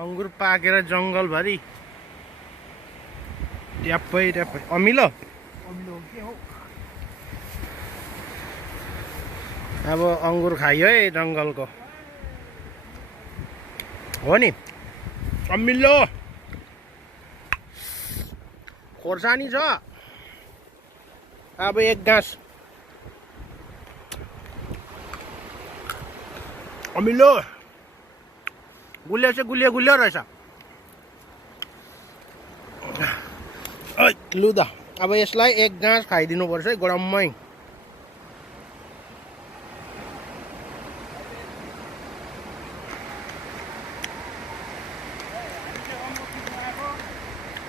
अंगुर पाकेर जङ्गलभरि ट्याप्पै ट्याप्पै अमिलो के हो अब अंगुर खाइयो है जङ्गलको हो नि अमिलो खोर्सानी छ अब एक गाँस अमिलो गुलियो चाहिँ गुलियो रहेछ लु त अब यसलाई एक गाँस खाइदिनु पर्छ है गरममै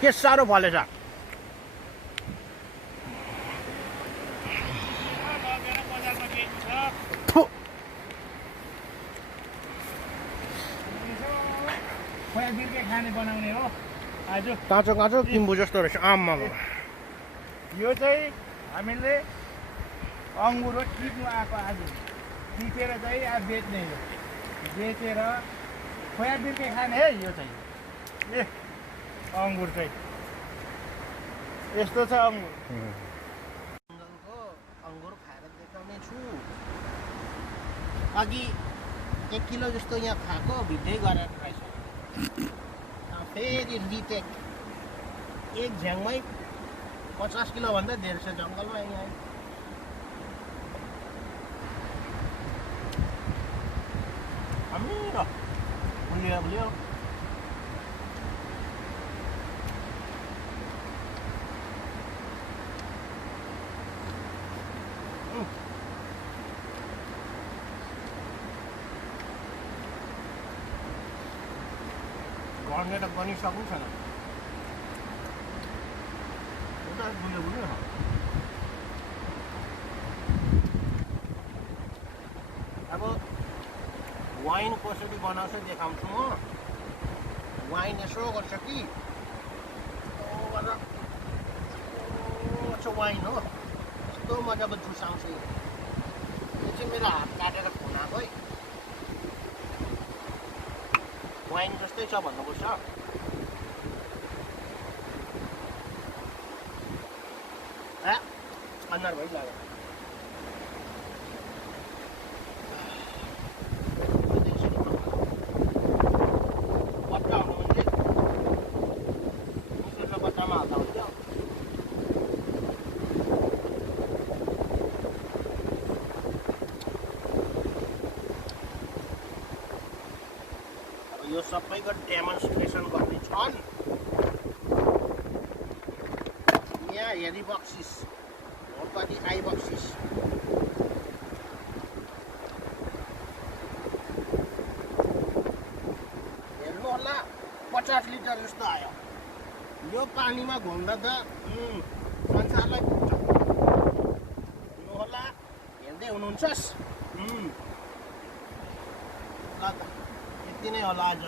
के साह्रो फलेछ खाने बनाउने हो आज काँचो काँचो किम्बु जस्तो रहेछ आम्मा यो चाहिँ हामीले अङ्गुर टिप्नु आएको आज टिपेर चाहिँ अब बेच्ने हो बेचेर खोयाबिर्के खाने है यो चाहिँ ए अङ्गुर चाहिँ यस्तो छ अङ्गुर जङ्गलको अङ्गुर खाएर देखाउने छु अघि 1 किलो जस्तो यहाँ खाएको भित्रै गरेर रहेछ फेरि रिटेक एक झ्याङमै 50 किलो भन्दा धेरै छ जङ्गलमा यहाँ अमिलो बुलियो गर्ने त बनिसक्नु छैन बुलियो अब वाइन कसरी बनाउँछ देखाउँछु म वाइन यसो गर्छ कि वाइन हो यस्तो मजाको जुस आउँछ यो चाहिँ मेरो हात काटेर खुनाएको है वाइन जस्तै छ भन्नुपर्छ अनुहार भइलाग्यो पत्ता हुनुहुन्छ मुसुरको पत्तामा हाल्दा हुन्छ यो सबैको डेमोन्स्ट्रेसन गर्ने छन् यहाँ हेरी बक्सिस होपति आई बक्सिस हेर्नु होला 50 लिटर जस्तो आयो यो पानीमा घुम्दा त संसारलाई पुग्छ हेर्नु होला हेर्दै हुनुहुन्छ ल त यति नै होला आज